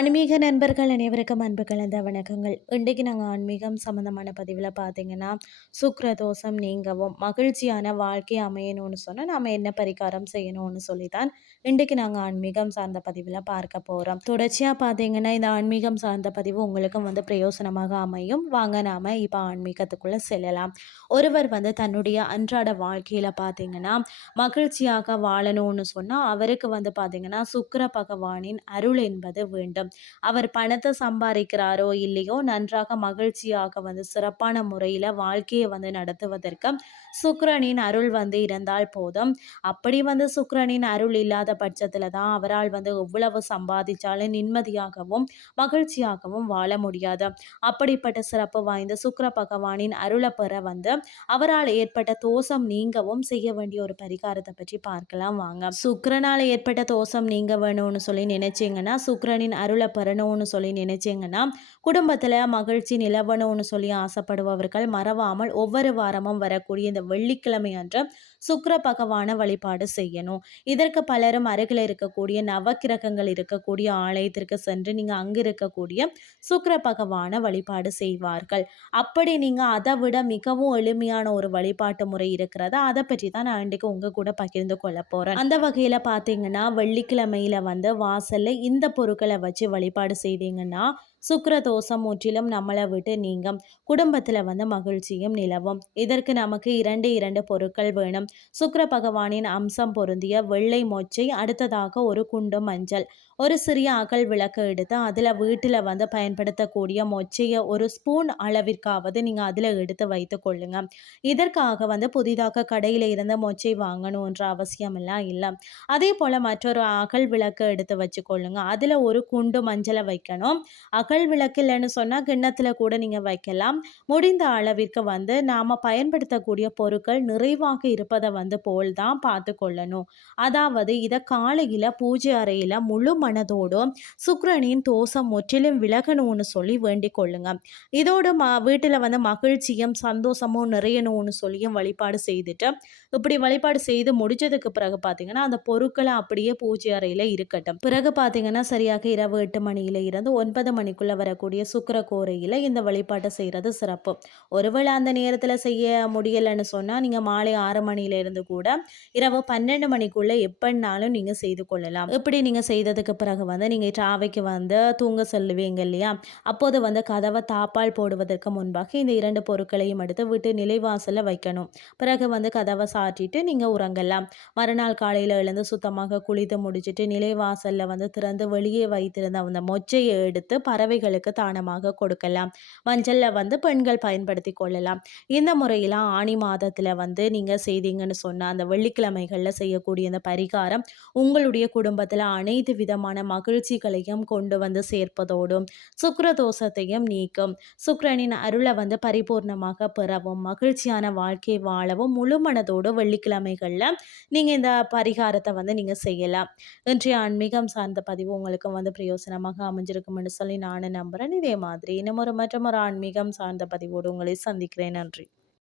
ஆன்மீக நண்பர்கள் அனைவருக்கும் அன்பு கலந்த வணக்கங்கள். இன்றைக்கு நாங்கள் ஆன்மீகம் சம்மந்தமான பதிவில் பார்த்தீங்கன்னா சுக்ர தோஷம் நீங்கவும் மகிழ்ச்சியான வாழ்க்கை அமையணும்னு சொன்னால் நாம் என்ன பரிகாரம் செய்யணும்னு சொல்லி தான் இன்றைக்கு நாங்கள் ஆன்மீகம் சார்ந்த பதிவில் பார்க்க போகிறோம் தொடர்ச்சியாக பார்த்தீங்கன்னா இந்த ஆன்மீகம் சார்ந்த பதிவு உங்களுக்கும் வந்து பிரயோசனமாக அமையும். வாங்க நாம் இப்போ ஆன்மீகத்துக்குள்ளே செல்லலாம். ஒருவர் வந்து தன்னுடைய அன்றாட வாழ்க்கையில் பார்த்தீங்கன்னா மகிழ்ச்சியாக வாழணும்னு சொன்னால் அவருக்கு வந்து பார்த்தீங்கன்னா சுக்கர பகவானின் அருள் என்பது வேண்டும். அவர் பணத்தை சம்பாதிக்கிறாரோ இல்லையோ நன்றாக மகிழ்ச்சியாக வந்து சிறப்பான முறையில் வாழ்க்கையை வந்து நடத்துவதற்கு சுக்ரனின் அருள் வந்து இருந்தால் போதும். அப்படி வந்து சுக்ரனின் அருள் இல்லாத பட்சத்தில் தான் அவரால் வந்து எவ்வளவு சம்பாதிச்சாலும் நிம்மதியாகவும் மகிழ்ச்சியாகவும் வாழ முடியாது. அப்படிப்பட்ட சிறப்பு வாய்ந்த சுக்கர பகவானின் அருளை பெற வந்து அவரால் ஏற்பட்ட தோஷம் நீங்கவும் செய்ய வேண்டிய ஒரு பரிகாரத்தை பற்றி பார்க்கலாம் வாங்க. சுக்கரனால் ஏற்பட்ட தோஷம் நீங்க வேணும்னு சொல்லி நினைச்சீங்கன்னா சுக்கரனின் அருள் பெறணும்னு சொல்லி நினைச்சிங்கன்னா குடும்பத்தில் மகிழ்ச்சி நிலவணும்னு சொல்லி ஆசைப்படுபவர்கள் மறவாமல் ஒவ்வொரு வாரமும் வரக்கூடிய இந்த வெள்ளிக்கிழமை அன்று சுக்கர பகவான வழிபாடு செய்யணும். இதற்கு பலரும் அருகில் இருக்கக்கூடிய நவக்கிரகங்கள் இருக்கக்கூடிய ஆலயத்திற்கு சென்று நீங்கள் அங்கு இருக்கக்கூடிய சுக்கர பகவான வழிபாடு செய்வார்கள். அப்படி நீங்கள் அதை விட மிகவும் எளிமையான ஒரு வழிபாட்டு முறை இருக்கிறத. அதை பற்றி தான் நான் இன்றைக்கு உங்கள் கூட பகிர்ந்து கொள்ள போகிறேன் அந்த வகையில் பார்த்தீங்கன்னா வெள்ளிக்கிழமையில் வந்து வாசலில் இந்த பொருட்களை வச்சு வழிபாடு செய்தீங்கன்னா சுக்கரதோஷம் முற்றிலும் நம்மளை விட்டு நீங்கும். குடும்பத்தில் வந்து மகிழ்ச்சியும் நிலவும். இதற்கு நமக்கு இரண்டு இரண்டு பொருட்கள் வேணும். சுக்கர பகவானின் அம்சம் பொருந்திய வெள்ளை மொச்சை அடுத்ததாக ஒரு குண்டு மஞ்சள். ஒரு சிறிய அகல் விளக்கு எடுத்து அதில் வீட்டில் வந்து பயன்படுத்தக்கூடிய மொச்சையை ஒரு ஸ்பூன் அளவிற்காவது நீங்கள் அதில் எடுத்து வைத்து கொள்ளுங்க. இதற்காக வந்து புதிதாக கடையில் இருந்து மொச்சை வாங்கணுன்ற அவசியம் எல்லாம் இல்லை. அதே போல் மற்றொரு அகல் விளக்கு எடுத்து வச்சுக்கொள்ளுங்க அதில் ஒரு குண்டு மஞ்சளை வைக்கணும். அகல் விளக்கு இல்லைன்னு சொன்னால் கிண்ணத்தில் கூட நீங்கள் வைக்கலாம். முடிந்த அளவிற்கு வந்து நாம் பயன்படுத்தக்கூடிய பொருட்கள் நிறைவாக இருப்பதை வந்து போல் தான் பார்த்து கொள்ளணும். அதாவது இதை காலையில் பூஜை அறையில் முழு மனதோடும் சுக்ரனின் தோஷம் முற்றிலும் விலகணும்னு சொல்லி வேண்டிக் கொள்ளுங்க. இதோடு ம வீட்டில் வந்து மகிழ்ச்சியும் சந்தோஷமும் நிறையணும்னு சொல்லியும் வழிபாடு செய்துட்டு இப்படி வழிபாடு செய்து முடிச்சதுக்கு பிறகு பார்த்தீங்கன்னா அந்த பொருட்களை அப்படியே பூஜை அறையில் இருக்கட்டும். பிறகு பார்த்தீங்கன்னா சரியாக இரவு எட்டு மணியில இருந்து ஒன்பது மணிக்குள்ளே வரக்கூடிய சுக்கர கோரையில் இந்த வழிபாட்டை செய்கிறது சிறப்பு. ஒருவேளை அந்த நேரத்தில் செய்ய முடியலைன்னு சொன்னால் நீங்கள் மாலை ஆறு மணியிலேருந்து கூட இரவு பன்னெண்டு மணிக்குள்ளே எப்படினாலும் நீங்கள் செய்து கொள்ளலாம். இப்படி நீங்கள் செய்ததுக்கு பிறகு வந்து நீங்கள் டிராவைக்கு வந்து தூங்க சொல்லுவீங்க இல்லையா? அப்போது வந்து கதவை தாப்பால் போடுவதற்கு முன்பாக இந்த இரண்டு பொருட்களையும் எடுத்து விட்டு நிலைவாசலில் வைக்கணும். பிறகு வந்து கதவை சாற்றிட்டு நீங்கள் உறங்கலாம். மறுநாள் காலையில் எழுந்து சுத்தமாக குளித்து முடிச்சுட்டு நிலைவாசலில் வந்து திறந்து வெளியே வைத்திருந்த அந்த மொச்சையை எடுத்து பறவைகளுக்கு தானமாக கொடுக்கலாம். மஞ்சளில் வந்து பெண்கள் பயன்படுத்தி கொள்ளலாம். இந்த முறையில் ஆணி மாதத்தில் வந்து நீங்கள் செய்தீங்கன்னு சொன்னால் அந்த வெள்ளிக்கிழமைகளில் செய்யக்கூடிய அந்த பரிகாரம் உங்களுடைய குடும்பத்தில் அனைத்து விதமான மகிழ்ச்சிகளையும் கொண்டு வந்து சேர்ப்பதோடும் சுக்கரதோஷத்தையும் நீக்கும். சுக்கரனின் அருளை வந்து பரிபூர்ணமாக பெறவும் மகிழ்ச்சியான வாழ்க்கை வாழவும் முழு மனதோடு வெள்ளிக்கிழமைகளில் நீங்கள் இந்த பரிகாரத்தை வந்து நீங்கள் செய்யலாம். இன்றைய ஆன்மீகம் சார்ந்த பதிவு உங்களுக்கு வந்து பிரயோசனமாக அமைஞ்சிருக்கும்னு சொல்லி நான் நானும் நம்புகிறேன் இதே மாதிரி இன்னும் ஒரு மற்றும் ஒரு ஆன்மீகம் சார்ந்த பதிவோடு உங்களை சந்திக்கிறேன். நன்றி.